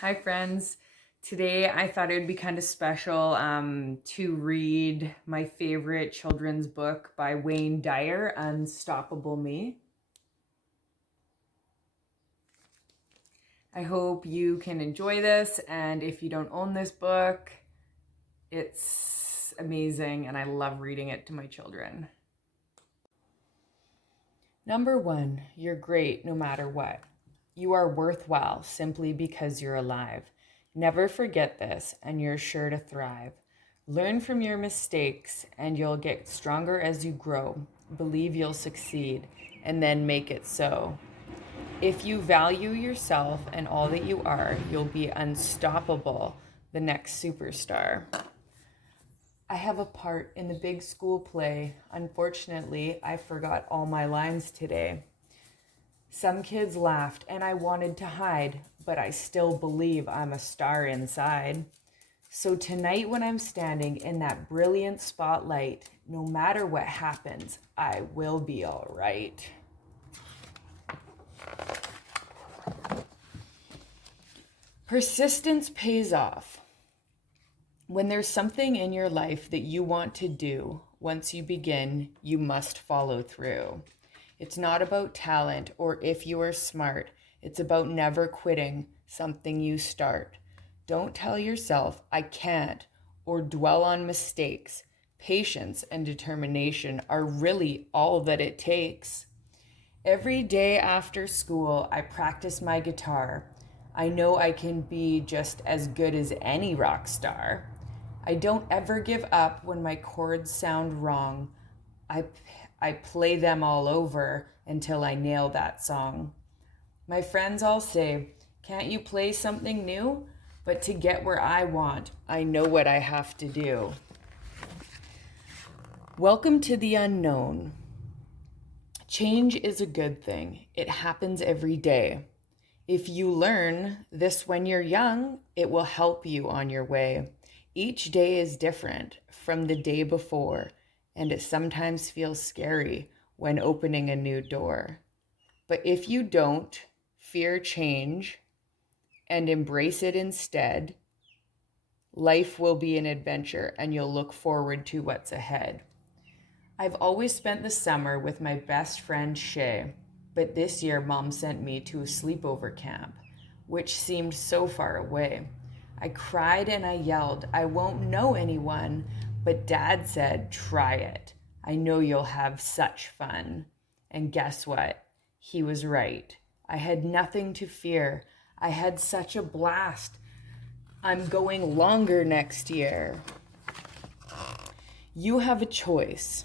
Hi, friends. Today I thought it would be kind of special to read my favorite children's book by Wayne Dyer, Unstoppable Me. I hope you can enjoy this, and if you don't own this book, it's amazing and I love reading it to my children. Number 1, you're great no matter what. You are worthwhile simply because you're alive. Never forget this, and you're sure to thrive. Learn from your mistakes, and you'll get stronger as you grow. Believe you'll succeed, and then make it so. If you value yourself and all that you are, you'll be unstoppable, the next superstar. I have a part in the big school play. Unfortunately, I forgot all my lines today. Some kids laughed and I wanted to hide, but I still believe I'm a star inside. So tonight when I'm standing in that brilliant spotlight, no matter what happens, I will be all right. Persistence pays off. When there's something in your life that you want to do, once you begin, you must follow through. It's not about talent or if you are smart. It's about never quitting something you start. Don't tell yourself, I can't, or dwell on mistakes. Patience and determination are really all that it takes. Every day after school, I practice my guitar. I know I can be just as good as any rock star. I don't ever give up when my chords sound wrong. I play them all over until I nail that song. My friends all say, can't you play something new? But to get where I want, I know what I have to do. Welcome to the unknown. Change is a good thing. It happens every day. If you learn this when you're young, it will help you on your way. Each day is different from the day before, and it sometimes feels scary when opening a new door. But if you don't fear change and embrace it instead, life will be an adventure and you'll look forward to what's ahead. I've always spent the summer with my best friend Shay, but this year Mom sent me to a sleepover camp, which seemed so far away. I cried and I yelled, I won't know anyone, but Dad said, try it. I know you'll have such fun. And guess what? He was right. I had nothing to fear. I had such a blast. I'm going longer next year. You have a choice.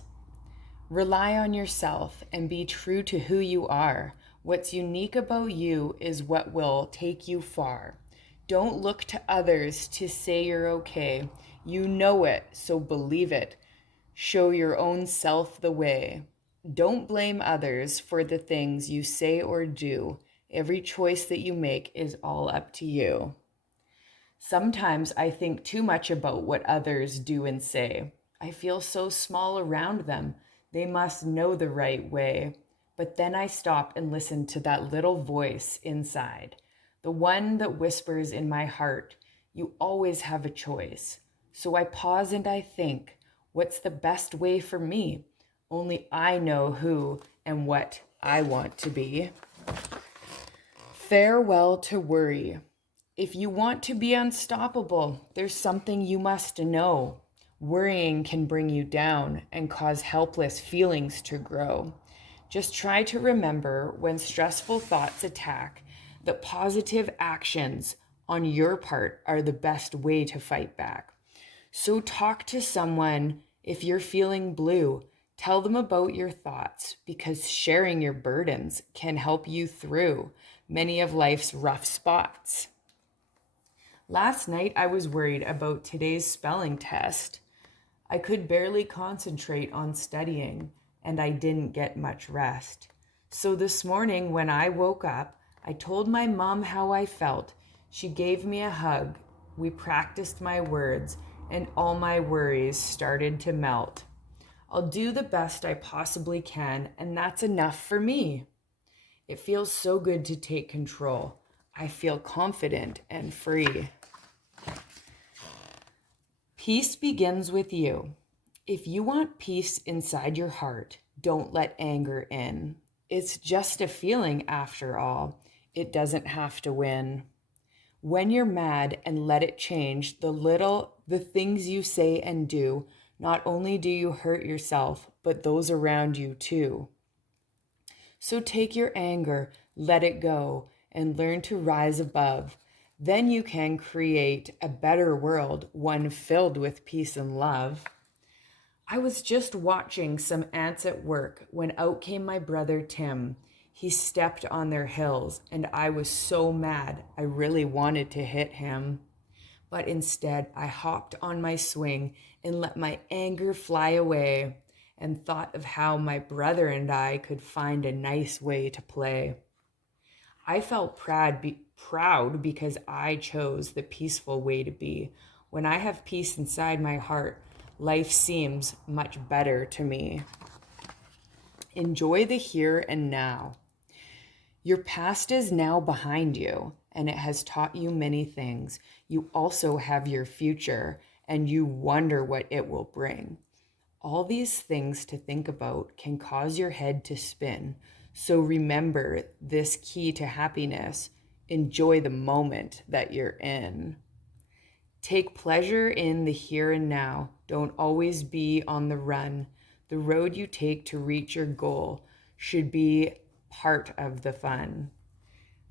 Rely on yourself and be true to who you are. What's unique about you is what will take you far. Don't look to others to say you're okay. You know it, so believe it. Show your own self the way. Don't blame others for the things you say or do. Every choice that you make is all up to you. Sometimes I think too much about what others do and say. I feel so small around them. They must know the right way. But then I stop and listen to that little voice inside, the one that whispers in my heart, you always have a choice. So I pause and I think, what's the best way for me? Only I know who and what I want to be. Farewell to worry. If you want to be unstoppable, there's something you must know. Worrying can bring you down and cause helpless feelings to grow. Just try to remember when stressful thoughts attack that positive actions on your part are the best way to fight back. So talk to someone if you're feeling blue. Tell them about your thoughts because sharing your burdens can help you through many of life's rough spots. Last night I was worried about today's spelling test. I could barely concentrate on studying and I didn't get much rest. So this morning when I woke up, I told my mom how I felt. She gave me a hug. We practiced my words and all my worries started to melt. I'll do the best I possibly can, and that's enough for me. It feels so good to take control. I feel confident and free. Peace begins with you. If you want peace inside your heart, don't let anger in. It's just a feeling after all. It doesn't have to win. When you're mad and let it change the things you say and do, not only do you hurt yourself, but those around you too. So take your anger, let it go, and learn to rise above. Then you can create a better world, one filled with peace and love. I was just watching some ants at work when out came my brother Tim. He stepped on their hills, and I was so mad I really wanted to hit him. But instead, I hopped on my swing and let my anger fly away and thought of how my brother and I could find a nice way to play. I felt proud because I chose the peaceful way to be. When I have peace inside my heart, life seems much better to me. Enjoy the here and now. Your past is now behind you, and it has taught you many things. You also have your future, and you wonder what it will bring. All these things to think about can cause your head to spin. So remember this key to happiness. Enjoy the moment that you're in. Take pleasure in the here and now. Don't always be on the run. The road you take to reach your goal should be part of the fun.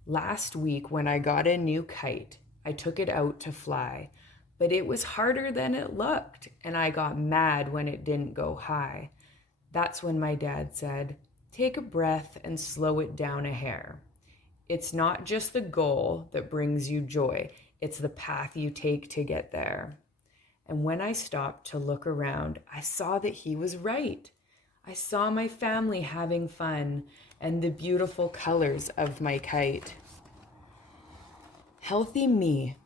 Last week, when I got a new kite, I took it out to fly, but it was harder than it looked, and I got mad when it didn't go high. That's when my dad said, "Take a breath and slow it down a hair. It's not just the goal that brings you joy, it's the path you take to get there." And when I stopped to look around, I saw that he was right. I saw my family having fun and the beautiful colors of my kite. Healthy me.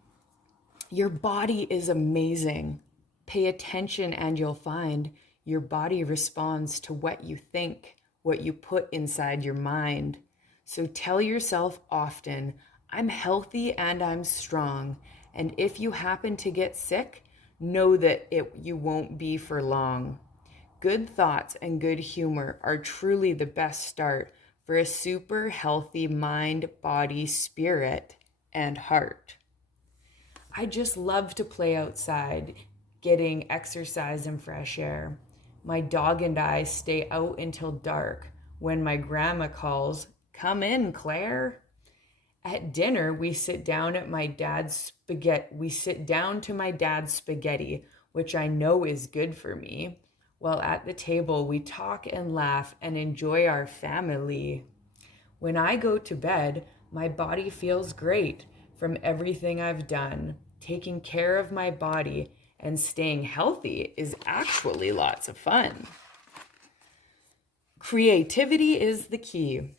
Your body is amazing. Pay attention and you'll find your body responds to what you think, what you put inside your mind. So tell yourself often, I'm healthy and I'm strong. And if you happen to get sick, know that you won't be for long. Good thoughts and good humor are truly the best start for a super healthy mind, body, spirit, and heart. I just love to play outside, getting exercise and fresh air. My dog and I stay out until dark. When my grandma calls, "Come in, Claire." At dinner, we sit down to my dad's spaghetti, which I know is good for me. While at the table, we talk and laugh and enjoy our family. When I go to bed, my body feels great from everything I've done. Taking care of my body and staying healthy is actually lots of fun. Creativity is the key.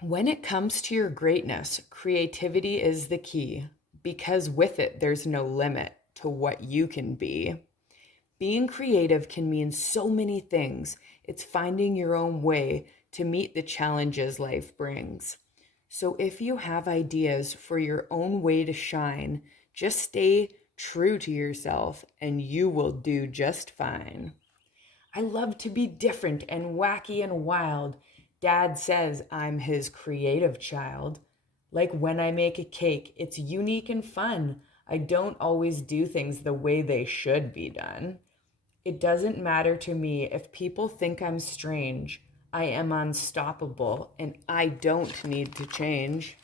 When it comes to your greatness, creativity is the key, because with it, there's no limit to what you can be. Being creative can mean so many things. It's finding your own way to meet the challenges life brings. So if you have ideas for your own way to shine, just stay true to yourself and you will do just fine. I love to be different and wacky and wild. Dad says I'm his creative child. Like when I make a cake, it's unique and fun. I don't always do things the way they should be done. It doesn't matter to me if people think I'm strange. I am unstoppable and I don't need to change.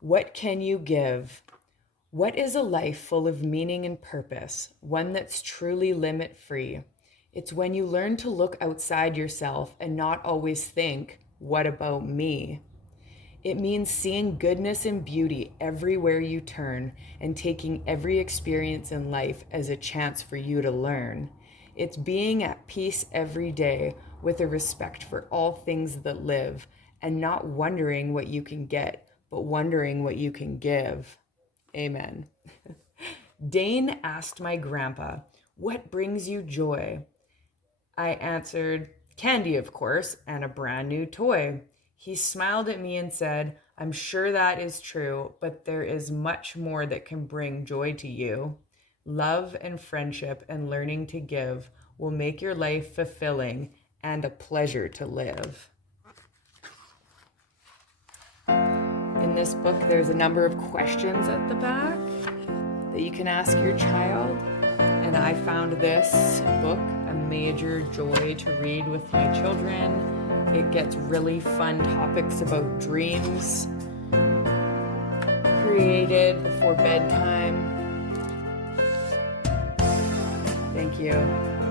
What can you give? What is a life full of meaning and purpose, one that's truly limit-free? It's when you learn to look outside yourself and not always think, what about me? It means seeing goodness and beauty everywhere you turn and taking every experience in life as a chance for you to learn. It's being at peace every day with a respect for all things that live and not wondering what you can get, but wondering what you can give. Amen. Dane asked my grandpa, "What brings you joy?" I answered, "Candy, of course, and a brand new toy." He smiled at me and said, I'm sure that is true, but there is much more that can bring joy to you. Love and friendship and learning to give will make your life fulfilling and a pleasure to live. In this book, there's a number of questions at the back that you can ask your child. And I found this book a major joy to read with my children. It gets really fun topics about dreams created before bedtime. Thank you.